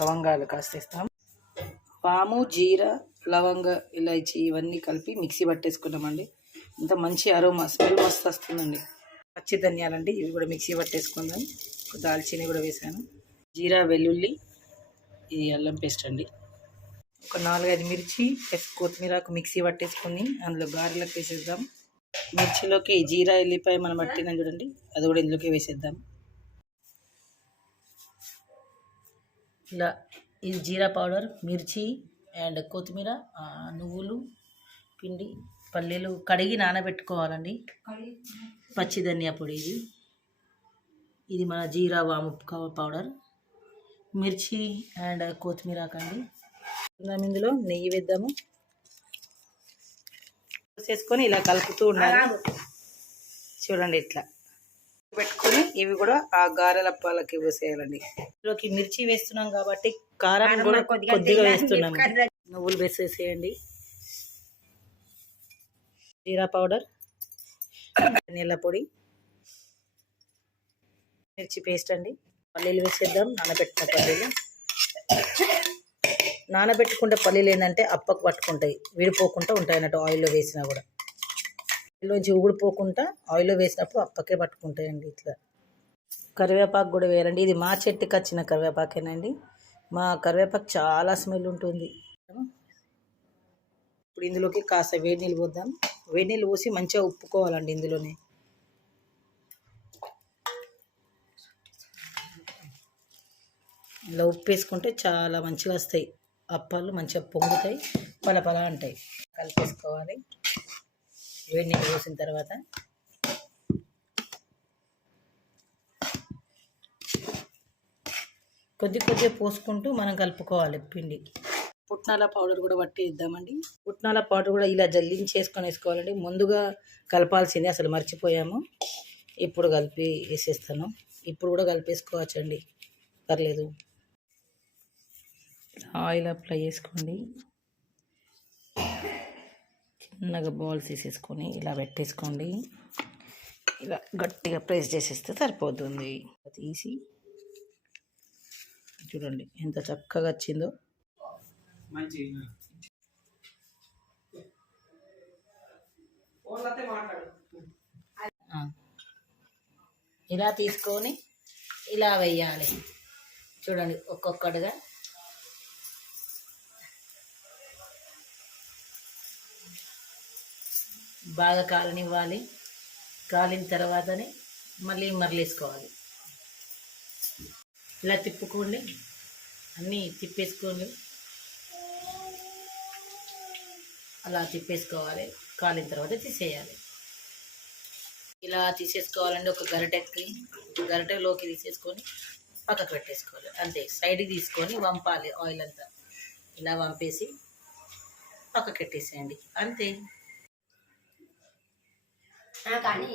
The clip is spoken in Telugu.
లవంగాలు కాస్త వేస్తాం. వాము, జీర, లవంగ, ఇలాచి ఇవన్నీ కలిపి మిక్సీ పట్టేసుకున్నామండి. ఇంత మంచి అరోమా, స్మెల్ మస్తు వస్తుందండి. పచ్చి ధనియాలండి, ఇవి కూడా మిక్సీ పట్టేసుకుందాం. దాల్చిని కూడా వేసాను. జీరా, వెల్లుల్లి, ఇది అల్లం పేస్ట్ అండి. ఒక 4-5 మిర్చి, కొత్తిమీరకు మిక్సీ పట్టేసుకొని అందులో గారెలకు వేసేద్దాం. మిర్చిలోకి జీరా, ఎల్లిపాయ మనం పట్టినాం చూడండి, అది కూడా ఇందులోకి వేసేద్దాం. ఇలా ఇది జీరా పౌడర్, మిర్చి అండ్ కొత్తిమీర, నువ్వులు పిండి, పల్లీలు కడిగి నానబెట్టుకోవాలండి. పచ్చి ధనియా పొడి ఇది మన జీరా వాము పౌడర్, మిర్చి అండ్ కొత్తిమీర కండి. ఇందులో నెయ్యి వేద్దాము. వేసుకొని ఇలా కలుపుతూ ఉండాలి. చూడండి ఇట్లా పెట్టుకొని ఇవి కూడా ఆ గారెలప్పాలకి వేసేయాలండి. ఇందులోకి మిర్చి వేస్తున్నాం కాబట్టి కారం కూడా కొద్దిగా వేస్తున్నాము. నువ్వులు వేసేసేయండి. జీరా పౌడర్, ధనియాల పొడి, మిర్చి పేస్ట్ అండి. పల్లీలు వేసేద్దాం. నానబెట్టిన పల్లీలు. నానబెట్టుకుంటే పల్లీలు ఏంటంటే అప్పకు పట్టుకుంటాయి, విడిపోకుండా ఉంటాయి అన్నట్టు. ఆయిల్లో వేసినా కూడా ఆయిల్లోంచి ఊడిపోకుండా ఆయిల్లో వేసినప్పుడు అప్పకే పట్టుకుంటాయండి. ఇట్లా కరివేపాకు కూడా వేయాలండి. ఇది మా చెట్టుకి వచ్చిన కరివేపాకేనండి. మా కరివేపాకు చాలా స్మెల్ ఉంటుంది. ఇప్పుడు ఇందులోకి కాస్త వేడి నీళ్ళు పోద్దాం. వేడి నీళ్ళు పోసి మంచిగా ఉప్పుకోవాలండి. ఇందులోనే ఇలా ఉప్పు వేసుకుంటే చాలా మంచిగా వస్తాయి అప్పాలు, మంచిగా పొంగుతాయి, పలపల అంటాయి. కలిపేసుకోవాలి. వేడి నీళ్ళు పోసిన తర్వాత కొద్దిగా పోసుకుంటూ మనం కలుపుకోవాలి పిండి. పుట్నాల పౌడర్ కూడా పట్టి ఇద్దామండి. పుట్నాల పౌడర్ కూడా ఇలా జల్లించేసుకొని వేసుకోవాలండి. ముందుగా కలపాల్సింది, అసలు మర్చిపోయాము. ఇప్పుడు కలిపి వేసేస్తాను. ఇప్పుడు కూడా కలిపేసుకోవచ్చండి, పర్లేదు. ఆయిల్ అప్లై చేసుకోండి. చిన్నగా బాల్స్ తీసేసుకొని ఇలా పెట్టేసుకోండి. ఇలా గట్టిగా ప్రెస్ చేసేస్తే సరిపోతుంది. తీసి చూడండి ఎంత చక్కగా వచ్చిందో. ఇలా తీసుకొని ఇలా వేయాలి. చూడండి ఒక్కొక్కటిగా. బాగా కాలనివ్వాలి. కాలిన తర్వాతనే మళ్ళీ మరలేసుకోవాలి. ఇలా తిప్పుకోండి, అన్నీ తిప్పేసుకోండి. అలా తిప్పేసుకోవాలి. కాలిన తర్వాత తీసేయాలి. ఇలా తీసేసుకోవాలండి. ఒక గరిటెలోకి తీసేసుకొని పక్కకు పెట్టేసుకోవాలి. అంతే. సైడ్కి తీసుకొని వంపాలి. ఆయిల్ అంతా ఇలా వంపేసి పక్కకు పెట్టేసేయండి. అంతే. కానీ